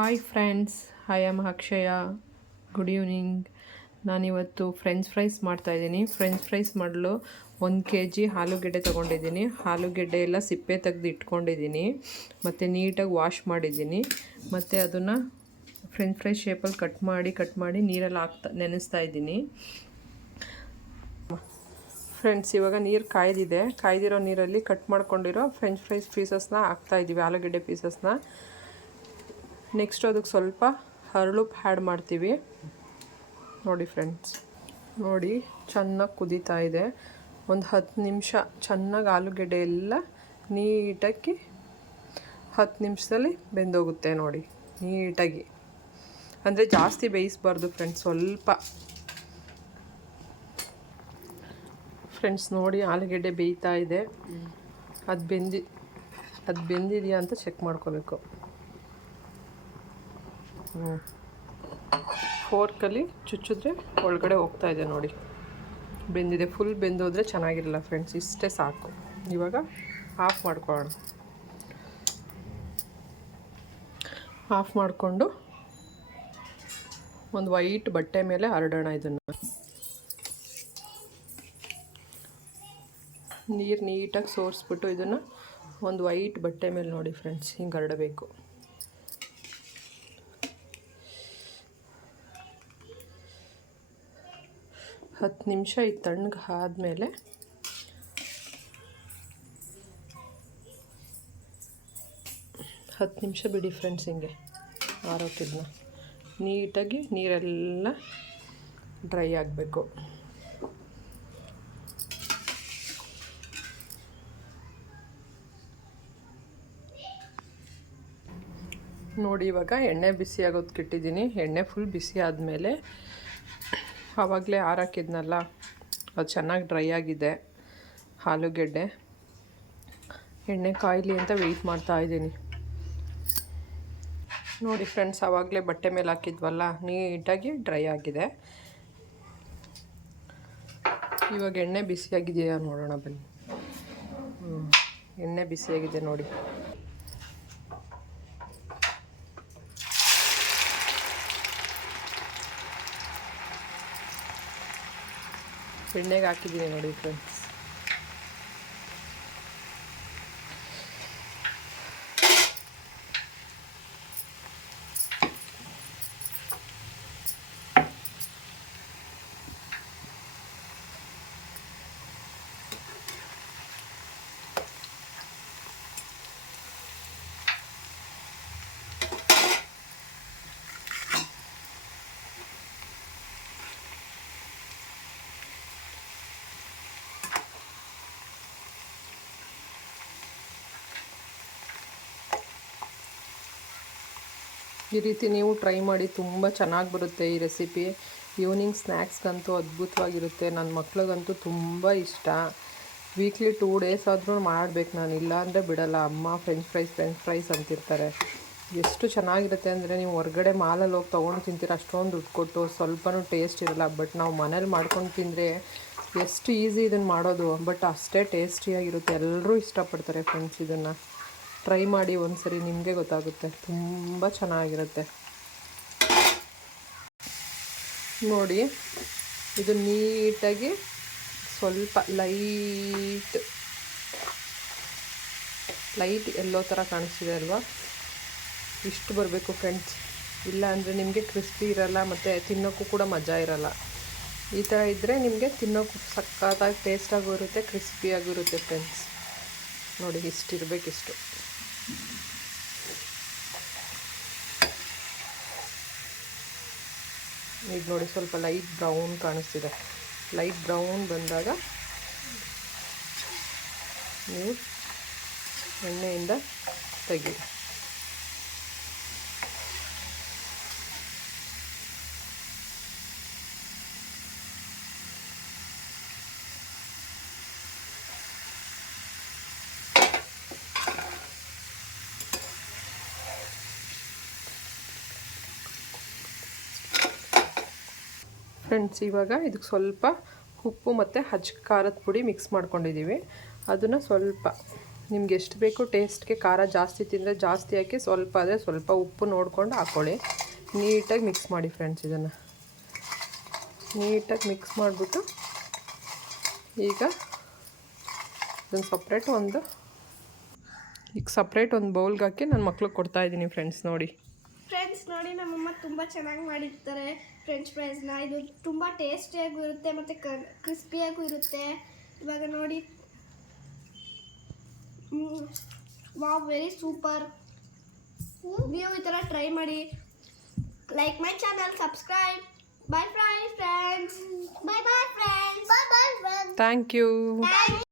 Hi friends I am Akshaya good evening ನಾನಿವತ್ತು French fries ಮಾಡ್ತಾಯಿದ್ದೀನಿ French fries ಮಾಡಲು ಒಂದು ಕೆ ಜಿ ಆಲೂಗೆಡ್ಡೆ ತೊಗೊಂಡಿದ್ದೀನಿ. ಆಲೂಗೆಡ್ಡೆ ಎಲ್ಲ ಸಿಪ್ಪೆ ತೆಗೆದು ಇಟ್ಕೊಂಡಿದ್ದೀನಿ. ಮತ್ತು ನೀಟಾಗಿ ವಾಶ್ ಮಾಡಿದ್ದೀನಿ. ಮತ್ತು ಅದನ್ನು ಫ್ರೆಂಚ್ ಫ್ರೈ ಶೇಪಲ್ಲಿ ಕಟ್ ಮಾಡಿ ಕಟ್ ಮಾಡಿ ನೀರಲ್ಲಿ ಹಾಕ್ತಾ, ನೆನೆಸ್ತಾ ಇದ್ದೀನಿ. ಫ್ರೆಂಡ್ಸ್ ಇವಾಗ ನೀರು ಕಾಯ್ದಿದೆ. ಕಾಯ್ದಿರೋ ನೀರಲ್ಲಿ ಕಟ್ ಮಾಡ್ಕೊಂಡಿರೋ ಫ್ರೆಂಚ್ ಫ್ರೈಸ್ ಪೀಸಸ್ನ ಹಾಕ್ತಾಯಿದ್ದೀವಿ ಆಲೂಗೆಡ್ಡೆ ಪೀಸಸ್ನ ನೆಕ್ಸ್ಟ್ ಅದಕ್ಕೆ ಸ್ವಲ್ಪ ಹರಳುಪ್ ಆ್ಯಡ್ ಮಾಡ್ತೀವಿ. ನೋಡಿ ಫ್ರೆಂಡ್ಸ್ ನೋಡಿ ಚೆನ್ನಾಗಿ ಕುದೀತಾ ಇದೆ. ಒಂದು ಹತ್ತು ನಿಮಿಷ ಚೆನ್ನಾಗಿ ಆಲೂಗೆಡ್ಡೆ ಎಲ್ಲ ನೀಟಾಗಿ ಹತ್ತು ನಿಮಿಷದಲ್ಲಿ ಬೆಂದೋಗುತ್ತೆ ನೋಡಿ, ನೀಟಾಗಿ. ಅಂದರೆ ಜಾಸ್ತಿ ಬೇಯಿಸ್ಬಾರ್ದು ಫ್ರೆಂಡ್ಸ್ ಸ್ವಲ್ಪ. ಫ್ರೆಂಡ್ಸ್ ನೋಡಿ ಆಲೂಗೆಡ್ಡೆ ಬೇಯ್ತಾ ಇದೆ. ಅದು ಬೆಂದಿ, ಅದು ಬೆಂದಿದೆಯಾ ಅಂತ ಚೆಕ್ ಮಾಡ್ಕೋಬೇಕು. ಫೋರ್ಕಲ್ಲಿ ಚುಚ್ಚಿದ್ರೆ ಒಳಗಡೆ ಹೋಗ್ತಾ ಇದೆ ನೋಡಿ. ಬೆಂದಿದೆ ಫುಲ್ ಬೆಂದೋದ್ರೆ ಚೆನ್ನಾಗಿರಲ್ಲ ಫ್ರೆಂಡ್ಸ್ ಇಷ್ಟೇ ಸಾಕು. ಇವಾಗ ಆಫ್ ಮಾಡ್ಕೊಳ್ಳೋಣ. ಆಫ್ ಮಾಡಿಕೊಂಡು ಒಂದು ವೈಟ್ ಬಟ್ಟೆ ಮೇಲೆ ಹರಡೋಣ ಇದನ್ನು. ನೀರು ನೀಟಾಗಿ ಸೋರಿಸ್ಬಿಟ್ಟು ಇದನ್ನು ಒಂದು ವೈಟ್ ಬಟ್ಟೆ ಮೇಲೆ ನೋಡಿ ಫ್ರೆಂಡ್ಸ್ ಹಿಂಗೆ ಹರಡಬೇಕು. ಹತ್ತು ನಿಮಿಷ ಈ ತಣ್ಣಗೆ ಆದಮೇಲೆ ಹತ್ತು ನಿಮಿಷ ಬಿಡಿ ಫ್ರೆಂಡ್ಸ್ ಹಿಂಗೆ ಆರೋಕಿದ್ನ ನೀಟಾಗಿ ನೀರೆಲ್ಲ ಡ್ರೈ ಆಗಬೇಕು. ನೋಡಿ ಇವಾಗ ಎಣ್ಣೆ ಬಿಸಿ ಆಗೋದಕ್ಕೆ ಇಟ್ಟಿದ್ದೀನಿ ಎಣ್ಣೆ ಫುಲ್ ಬಿಸಿ ಆದಮೇಲೆ ಆವಾಗಲೇ ಹಾರಾಕಿದ್ನಲ್ಲ ಅದು ಚೆನ್ನಾಗಿ ಡ್ರೈ ಆಗಿದೆ. ಆಲೂಗೆಡ್ಡೆ ಎಣ್ಣೆ, ಕಾಯಿಲಿ ಅಂತ ವೆಯ್ಟ್ ಮಾಡ್ತಾ ಇದ್ದೀನಿ. ನೋಡಿ ಫ್ರೆಂಡ್ಸ್ ಆವಾಗಲೇ ಬಟ್ಟೆ ಮೇಲೆ ಹಾಕಿದ್ವಲ್ಲ? ನೀಟಾಗಿ ಡ್ರೈ ಆಗಿದೆ. ಇವಾಗ ಎಣ್ಣೆ ಬಿಸಿಯಾಗಿದೆಯಾ ನೋಡೋಣ ಬನ್ನಿ. ಎಣ್ಣೆ ಬಿಸಿಯಾಗಿದೆ ನೋಡಿ. ಎಣ್ಣೆಗೆ ಹಾಕಿದ್ದೀನಿ ನೋಡಿ ಫ್ರೆಂಡ್ಸ್ ಈ ರೀತಿ ನೀವು ಟ್ರೈ ಮಾಡಿ ತುಂಬ ಚೆನ್ನಾಗಿ ಬರುತ್ತೆ ಈ ರೆಸಿಪಿ ಈವ್ನಿಂಗ್ ಸ್ನ್ಯಾಕ್ಸ್ಗಂತೂ ಅದ್ಭುತವಾಗಿರುತ್ತೆ. ನನ್ನ ಮಕ್ಳಿಗಂತೂ ತುಂಬ ಇಷ್ಟ. ವೀಕ್ಲಿ ಟೂ ಡೇಸ್ ಆದರೂ ಮಾಡಬೇಕು ನಾನು. ಇಲ್ಲ ಅಂದರೆ ಬಿಡಲ್ಲ. ಅಮ್ಮ ಫ್ರೆಂಚ್ ಫ್ರೈಸ್ ಫ್ರೆಂಚ್ ಫ್ರೈಸ್ ಅಂತಿರ್ತಾರೆ. ಎಷ್ಟು ಚೆನ್ನಾಗಿರುತ್ತೆ ಅಂದರೆ ನೀವು ಹೊರಗಡೆ ಮಾಲಲ್ಲಿ ಹೋಗಿ ತೊಗೊಂಡು ತಿಂತೀರ. ಅಷ್ಟೊಂದು ದುಡ್ಡು ಕೊಟ್ಟು ಸ್ವಲ್ಪನೂ ಟೇಸ್ಟ್ ಇರಲ್ಲ. ಬಟ್ ನಾವು ಮನೇಲಿ ಮಾಡ್ಕೊಂಡು ತಿಂದರೆ ಎಷ್ಟು ಈಸಿ ಇದನ್ನು ಮಾಡೋದು. ಬಟ್ ಅಷ್ಟೇ ಟೇಸ್ಟಿಯಾಗಿರುತ್ತೆ ಎಲ್ಲರೂ ಇಷ್ಟಪಡ್ತಾರೆ ಫ್ರೆಂಡ್ಸ್ ಇದನ್ನು. ಟ್ರೈ ಮಾಡಿ ಒಂದ್ಸರಿ ನಿಮಗೆ ಗೊತ್ತಾಗುತ್ತೆ. ತುಂಬ ಚೆನ್ನಾಗಿರುತ್ತೆ. ನೋಡಿ, ಇದು ನೀಟಾಗಿ ಸ್ವಲ್ಪ ಲೈಟ್ ಲೈಟ್ ಎಲ್ಲೋ ಥರ ಕಾಣಿಸ್ತಿದೆ ಅಲ್ವಾ? ಇಷ್ಟು ಬರಬೇಕು ಫ್ರೆಂಡ್ಸ್. ಇಲ್ಲ ಅಂದರೆ ನಿಮಗೆ ಕ್ರಿಸ್ಪಿ ಇರಲ್ಲ, ಮತ್ತು ತಿನ್ನೋಕ್ಕೂ ಕೂಡ ಮಜಾ ಇರಲ್ಲ. ಈ ಥರ ಇದ್ದರೆ ನಿಮಗೆ ತಿನ್ನೋಕ್ಕೂ ಸಕ್ಕತ್ತಾಗಿ ಟೇಸ್ಟಾಗೂ ಇರುತ್ತೆ ಕ್ರಿಸ್ಪಿಯಾಗೂ ಇರುತ್ತೆ ಫ್ರೆಂಡ್ಸ್. ನೋಡಿ, ಇಷ್ಟು ಇರಬೇಕಿಷ್ಟು. ಈಗ ನೋಡಿ ಸ್ವಲ್ಪ ಲೈಟ್ ಬ್ರೌನ್ ಕಾಣಿಸ್ತಿದೆ. ಲೈಟ್ ಬ್ರೌನ್ ಬಂದಾಗ ನೀವು ಎಣ್ಣೆಯಿಂದ ತೆಗೀರಿ ಫ್ರೆಂಡ್ಸ್, ಇವಾಗ ಇದಕ್ಕೆ ಸ್ವಲ್ಪ ಉಪ್ಪು ಮತ್ತು ಹಚ್ಚ ಖಾರದ ಪುಡಿ ಮಿಕ್ಸ್ ಮಾಡ್ಕೊಂಡಿದ್ದೀವಿ. ಅದನ್ನು ಸ್ವಲ್ಪ, ನಿಮ್ಗೆ ಎಷ್ಟು ಬೇಕು ಟೇಸ್ಟ್ಗೆ ಖಾರ ಜಾಸ್ತಿ ತಿಂದರೆ ಜಾಸ್ತಿ ಹಾಕಿ ಸ್ವಲ್ಪ ಆದರೆ ಸ್ವಲ್ಪ ಉಪ್ಪು ನೋಡಿಕೊಂಡು ಹಾಕ್ಕೊಳ್ಳಿ ನೀಟಾಗಿ ಮಿಕ್ಸ್ ಮಾಡಿ ಫ್ರೆಂಡ್ಸ್ ಇದನ್ನು. ನೀಟಾಗಿ ಮಿಕ್ಸ್ ಮಾಡಿಬಿಟ್ಟು ಈಗ ಇದನ್ನು ಸಪ್ರೇಟ್ ಒಂದು, ಈಗ ಸಪ್ರೇಟ್ ಒಂದು ಬೌಲ್ಗೆ ಹಾಕಿ ನನ್ನ ಮಕ್ಳಿಗೆ ಕೊಡ್ತಾ ಇದ್ದೀನಿ ಫ್ರೆಂಡ್ಸ್ ನೋಡಿ. ನೋಡಿ ನಮ್ಮಮ್ಮ ತುಂಬ ಚೆನ್ನಾಗಿ ಮಾಡಿರ್ತಾರೆ ಫ್ರೆಂಚ್ ಫ್ರೈಸ್ನ ಇದು ತುಂಬ ಟೇಸ್ಟಿಯಾಗೂ ಇರುತ್ತೆ ಮತ್ತು ಕ್ರಿಸ್ಪಿಯಾಗೂ ಇರುತ್ತೆ. ಇವಾಗ ನೋಡಿ. ವಾ ವೆರಿ ಸೂಪರ್ ನೀವು ಈ ಥರ ಟ್ರೈ ಮಾಡಿ. Like my channel subscribe bye bye friends bye bye friends bye bye friends thank you